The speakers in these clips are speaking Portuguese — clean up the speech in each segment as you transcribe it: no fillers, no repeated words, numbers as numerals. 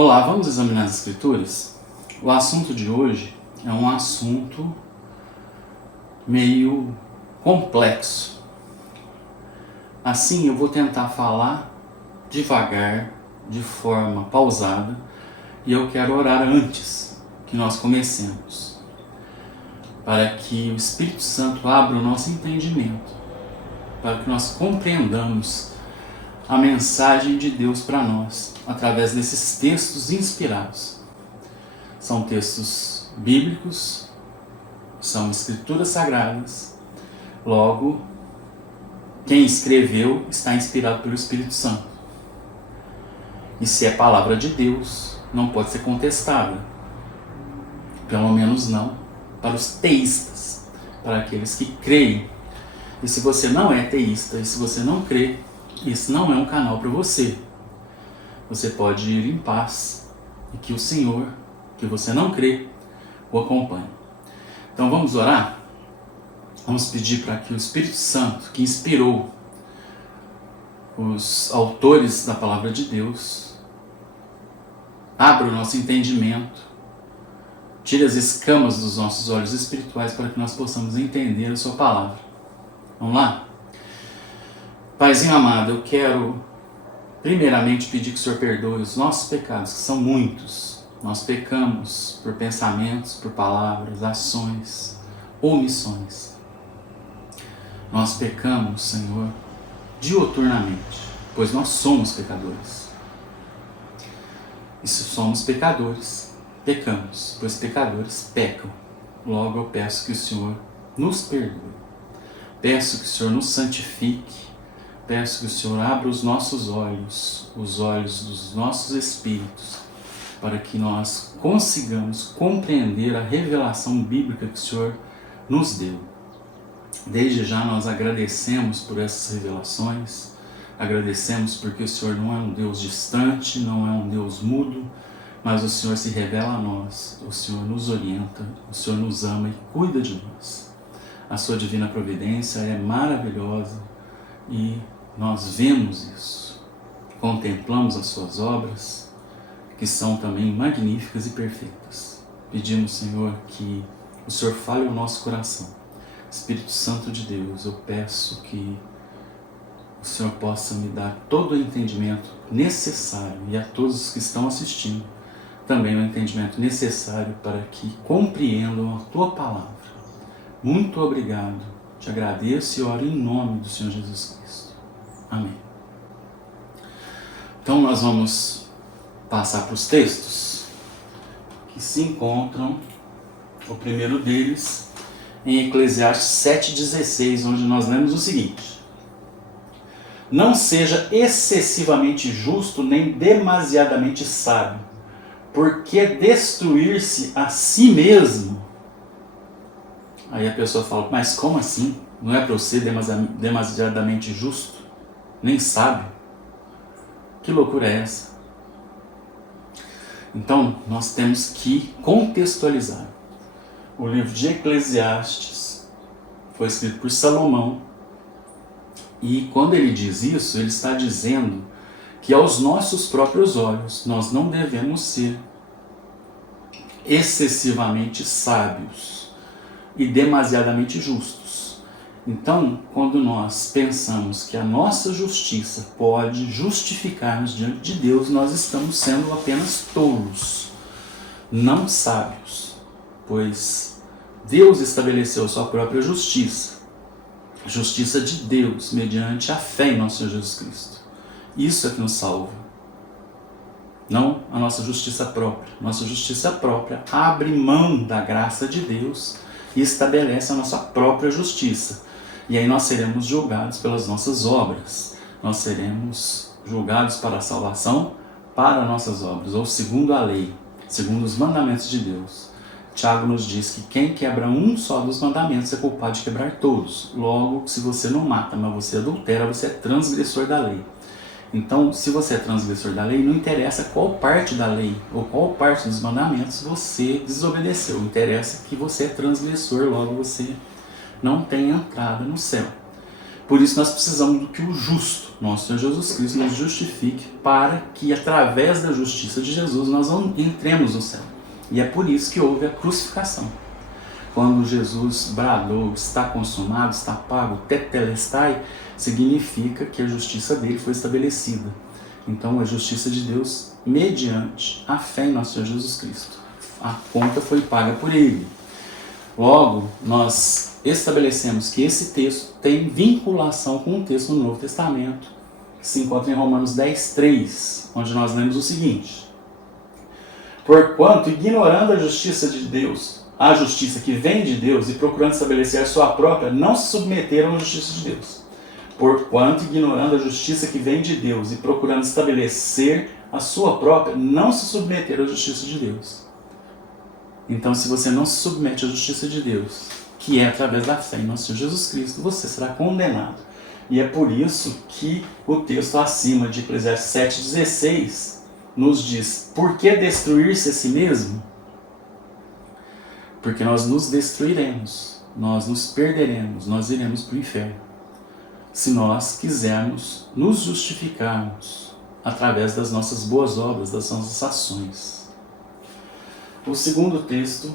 Olá, vamos examinar as Escrituras? O assunto de hoje é um assunto meio complexo. Assim, eu vou tentar falar devagar, de forma pausada, e eu quero orar antes que nós comecemos, para que o Espírito Santo abra o nosso entendimento, para que nós compreendamos a mensagem de Deus para nós, através desses textos inspirados. São textos bíblicos, são escrituras sagradas, logo, quem escreveu está inspirado pelo Espírito Santo. E se é palavra de Deus, não pode ser contestada, pelo menos não para os teístas, para aqueles que creem. E se você não é teísta, e se você não crê, esse não é um canal para você. Você pode ir em paz e que o Senhor, que você não crê, o acompanhe. Então vamos orar? Vamos pedir para que o Espírito Santo, que inspirou os autores da palavra de Deus, abra o nosso entendimento, tire as escamas dos nossos olhos espirituais para que nós possamos entender a sua palavra. Vamos lá? Paizinho amado, eu quero primeiramente pedir que o Senhor perdoe os nossos pecados, que são muitos. Nós pecamos por pensamentos, por palavras, ações, omissões. Nós pecamos, Senhor, diuturnamente, pois nós somos pecadores. E se somos pecadores, pecamos, pois pecadores pecam. Logo eu peço que o Senhor nos perdoe. Peço que o Senhor nos santifique. Peço que o Senhor abra os nossos olhos, os olhos dos nossos espíritos, para que nós consigamos compreender a revelação bíblica que o Senhor nos deu. Desde já nós agradecemos por essas revelações, agradecemos porque o Senhor não é um Deus distante, não é um Deus mudo, mas o Senhor se revela a nós, o Senhor nos orienta, o Senhor nos ama e cuida de nós. A sua divina providência é maravilhosa e nós vemos isso, contemplamos as suas obras, que são também magníficas e perfeitas. Pedimos, Senhor, que o Senhor fale ao nosso coração. Espírito Santo de Deus, eu peço que o Senhor possa me dar todo o entendimento necessário, e a todos os que estão assistindo, também o entendimento necessário para que compreendam a Tua palavra. Muito obrigado, te agradeço e oro em nome do Senhor Jesus Cristo. Amém. Então nós vamos passar para os textos que se encontram, o primeiro deles, em Eclesiastes 7,16, onde nós lemos o seguinte: não seja excessivamente justo nem demasiadamente sábio, porque destruir-se a si mesmo. Aí a pessoa fala, mas como assim? Não é para eu ser demasiadamente justo? Nem sábio? Que loucura é essa? Então, nós temos que contextualizar. O livro de Eclesiastes foi escrito por Salomão, e quando ele diz isso, ele está dizendo que aos nossos próprios olhos nós não devemos ser excessivamente sábios e demasiadamente justos. Então, quando nós pensamos que a nossa justiça pode justificar-nos diante de Deus, nós estamos sendo apenas tolos, não sábios, pois Deus estabeleceu sua própria justiça, a justiça de Deus, mediante a fé em nosso Senhor Jesus Cristo. Isso é que nos salva, não a nossa justiça própria. Nossa justiça própria abre mão da graça de Deus e estabelece a nossa própria justiça. E aí nós seremos julgados pelas nossas obras. Nós seremos julgados para a salvação, para nossas obras, ou segundo a lei, segundo os mandamentos de Deus. Tiago nos diz que quem quebra um só dos mandamentos é culpado de quebrar todos. Logo, se você não mata, mas você adultera, você é transgressor da lei. Então, se você é transgressor da lei, não interessa qual parte da lei ou qual parte dos mandamentos você desobedeceu. Interessa que você é transgressor, logo você não tem entrada no céu. Por isso nós precisamos do que o justo, nosso Senhor Jesus Cristo, nos justifique, para que através da justiça de Jesus nós entremos no céu. E é por isso que houve a crucificação. Quando Jesus bradou, está consumado, está pago, tetelestai, significa que a justiça dele foi estabelecida. Então a justiça de Deus mediante a fé em nosso Senhor Jesus Cristo. A conta foi paga por ele. Logo, nós estabelecemos que esse texto tem vinculação com um texto no Novo Testamento, que se encontra em Romanos 10:3, onde nós lemos o seguinte: porquanto, ignorando a justiça de Deus, a justiça que vem de Deus, e procurando estabelecer a sua própria, não se submeteram à justiça de Deus. Porquanto, ignorando a justiça que vem de Deus, e procurando estabelecer a sua própria, não se submeteram à justiça de Deus. Então, se você não se submete à justiça de Deus, que é através da fé em nosso Senhor Jesus Cristo, você será condenado. E é por isso que o texto acima de Eclesiastes 7,16 nos diz: por que destruir-se a si mesmo? Porque nós nos destruiremos, nós nos perderemos, nós iremos para o inferno, se nós quisermos nos justificarmos através das nossas boas obras, das nossas ações. O segundo texto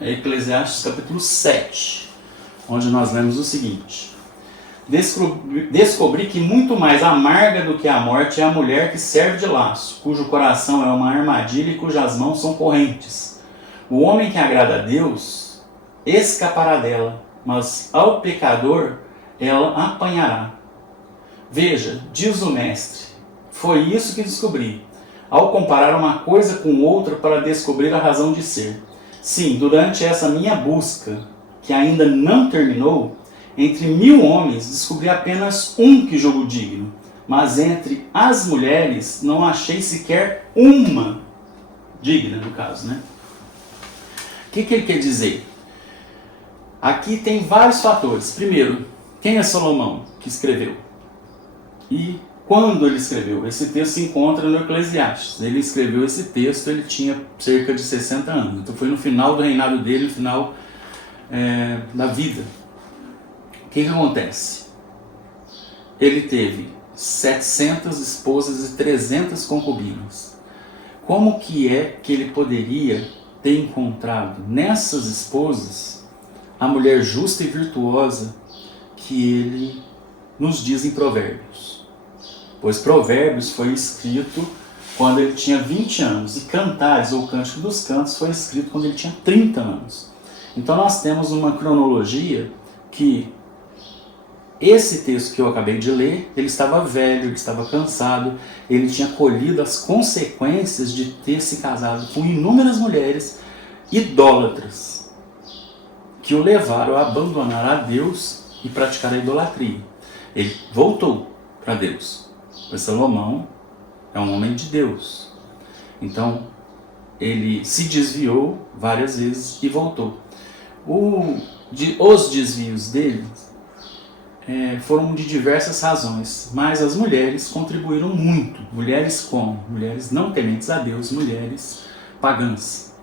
é Eclesiastes capítulo 7, onde nós lemos o seguinte: descobri que muito mais amarga do que a morte é a mulher que serve de laço, cujo coração é uma armadilha e cujas mãos são correntes. O homem que agrada a Deus escapará dela, mas ao pecador ela apanhará. Veja, diz o mestre, foi isso que descobri, ao comparar uma coisa com outra para descobrir a razão de ser. Sim, durante essa minha busca, que ainda não terminou, entre 1000 homens descobri apenas um que julgo digno, mas entre as mulheres não achei sequer uma digna, no caso, né? O que ele quer dizer? Aqui tem vários fatores. Primeiro, quem é Salomão que escreveu? E quando ele escreveu? Esse texto se encontra no Eclesiastes. Ele escreveu esse texto, ele tinha cerca de 60 anos. Então foi no final do reinado dele, no final da vida. O que acontece? Ele teve 700 esposas e 300 concubinas. Como que é que ele poderia ter encontrado nessas esposas a mulher justa e virtuosa que ele nos diz em Provérbios? Pois Provérbios foi escrito quando ele tinha 20 anos, e Cantares, ou Cântico dos Cantos, foi escrito quando ele tinha 30 anos. Então nós temos uma cronologia que esse texto que eu acabei de ler, ele estava velho, ele estava cansado, ele tinha colhido as consequências de ter se casado com inúmeras mulheres idólatras, que o levaram a abandonar a Deus e praticar a idolatria. Ele voltou para Deus. Pois Salomão é um homem de Deus. Então, ele se desviou várias vezes e voltou. Os desvios dele foram de diversas razões, mas as mulheres contribuíram muito. Mulheres como? Mulheres não tementes a Deus, mulheres pagãs.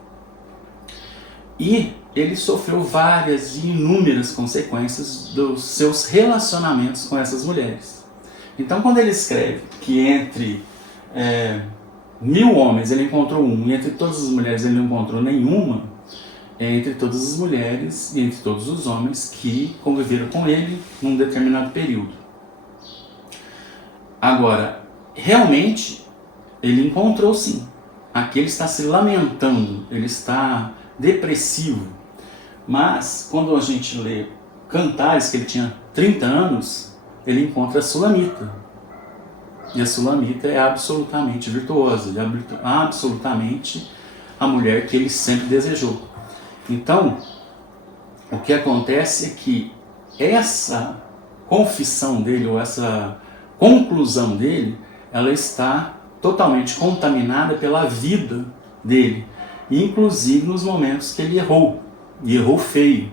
E ele sofreu várias e inúmeras consequências dos seus relacionamentos com essas mulheres. Então, quando ele escreve que entre 1000 homens ele encontrou um, e entre todas as mulheres ele não encontrou nenhuma, entre todas as mulheres e entre todos os homens que conviveram com ele num determinado período. Agora, realmente, ele encontrou sim. Aqui ele está se lamentando, ele está depressivo. Mas, quando a gente lê Cantares, que ele tinha 30 anos, ele encontra a Sulamita. E a Sulamita é absolutamente virtuosa, é absolutamente a mulher que ele sempre desejou. Então, o que acontece é que essa confissão dele, ou essa conclusão dele, ela está totalmente contaminada pela vida dele, inclusive nos momentos que ele errou, e errou feio.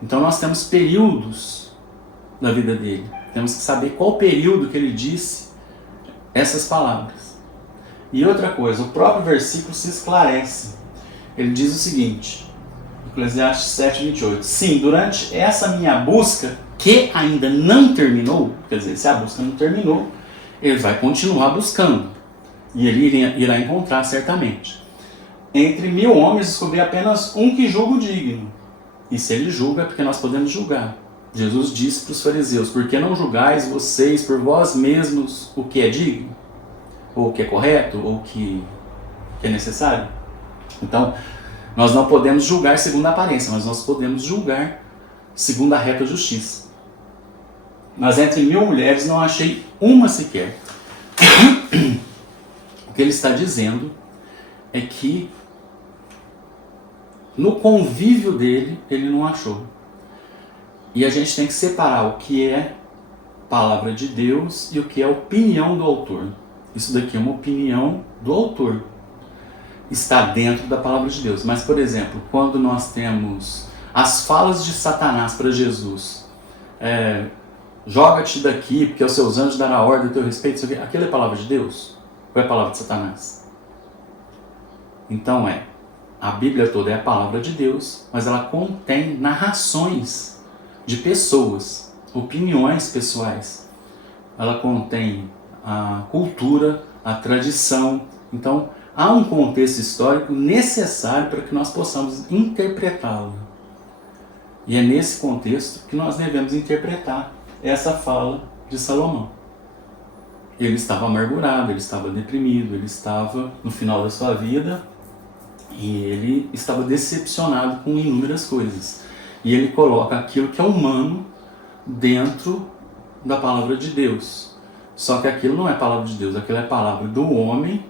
Então nós temos períodos da vida dele, temos que saber qual período que ele disse essas palavras. E outra coisa, o próprio versículo se esclarece. Ele diz o seguinte: Eclesiastes 7:28. Sim, durante essa minha busca, que ainda não terminou, quer dizer, se a busca não terminou, ele vai continuar buscando. E ele irá encontrar certamente. Entre 1000 homens descobri apenas um que julga o digno. E se ele julga, é porque nós podemos julgar. Jesus disse para os fariseus: por que não julgais vocês por vós mesmos o que é digno? Ou o que é correto? Ou o que é necessário? Então, nós não podemos julgar segundo a aparência, mas nós podemos julgar segundo a reta justiça. Mas entre 1000 mulheres não achei uma sequer. O que ele está dizendo é que no convívio dele, ele não achou. E a gente tem que separar o que é palavra de Deus e o que é opinião do autor. Isso daqui é uma opinião do autor. Está dentro da palavra de Deus. Mas, por exemplo, quando nós temos as falas de Satanás para Jesus, joga-te daqui, porque os seus anjos darão a ordem a teu respeito, aquilo é palavra de Deus? Ou é palavra de Satanás? Então a Bíblia toda é a palavra de Deus, mas ela contém narrações de pessoas, opiniões pessoais. Ela contém a cultura, a tradição. Então, há um contexto histórico necessário para que nós possamos interpretá-lo. E é nesse contexto que nós devemos interpretar essa fala de Salomão. Ele estava amargurado, ele estava deprimido, ele estava no final da sua vida e ele estava decepcionado com inúmeras coisas. E ele coloca aquilo que é humano dentro da palavra de Deus. Só que aquilo não é palavra de Deus, aquilo é palavra do homem,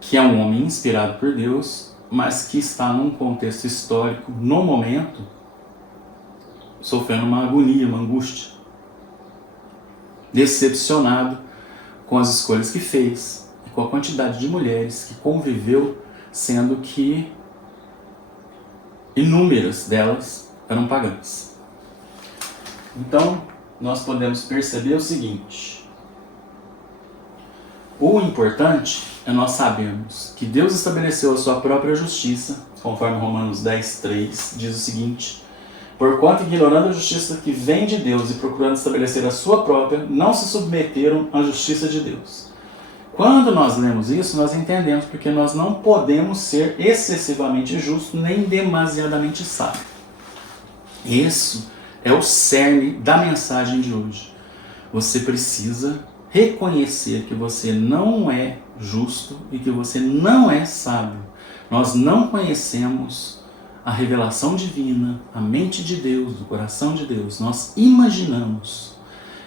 que é um homem inspirado por Deus, mas que está num contexto histórico, no momento, sofrendo uma agonia, uma angústia. Decepcionado com as escolhas que fez e com a quantidade de mulheres que conviveu, sendo que inúmeras delas eram pagãs. Então, nós podemos perceber o seguinte: o importante é nós sabermos que Deus estabeleceu a sua própria justiça, conforme Romanos 10:3 diz o seguinte: porquanto, ignorando a justiça que vem de Deus e procurando estabelecer a sua própria, não se submeteram à justiça de Deus. Quando nós lemos isso, nós entendemos porque nós não podemos ser excessivamente justos nem demasiadamente sábios. Isso é o cerne da mensagem de hoje. Você precisa reconhecer que você não é justo e que você não é sábio. Nós não conhecemos a revelação divina, a mente de Deus, o coração de Deus. Nós imaginamos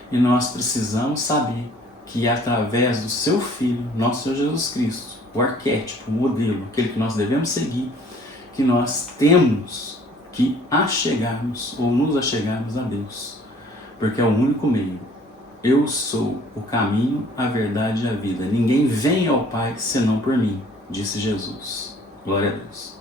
e nós precisamos saber que é através do seu Filho, nosso Senhor Jesus Cristo, o arquétipo, o modelo, aquele que nós devemos seguir, que nós temos que achegarmos ou nos achegarmos a Deus, porque é o único meio. Eu sou o caminho, a verdade e a vida. Ninguém vem ao Pai senão por mim, disse Jesus. Glória a Deus.